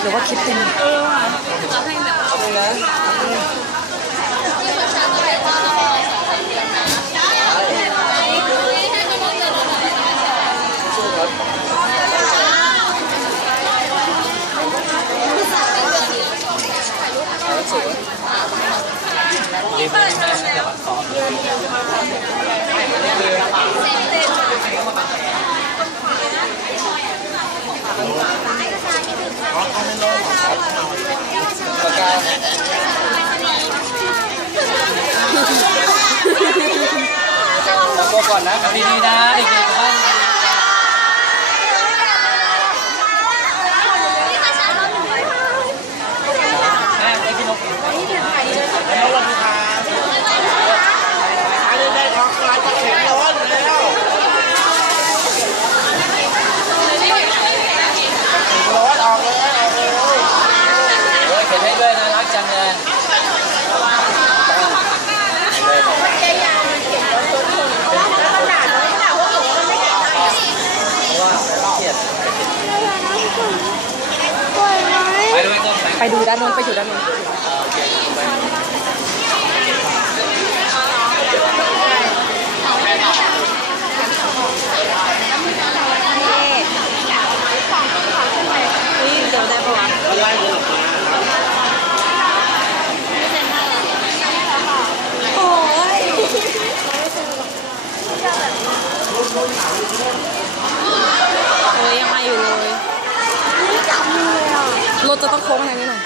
หรือว่าคิดเป็นเออนะสวย ก่อนนะดีๆนะเด็กๆบ้าน ไปดูด้านนู้นไปอยู่ด้านนู้นโอ้ย จะต้องโค้งอะไรนี้หน่อย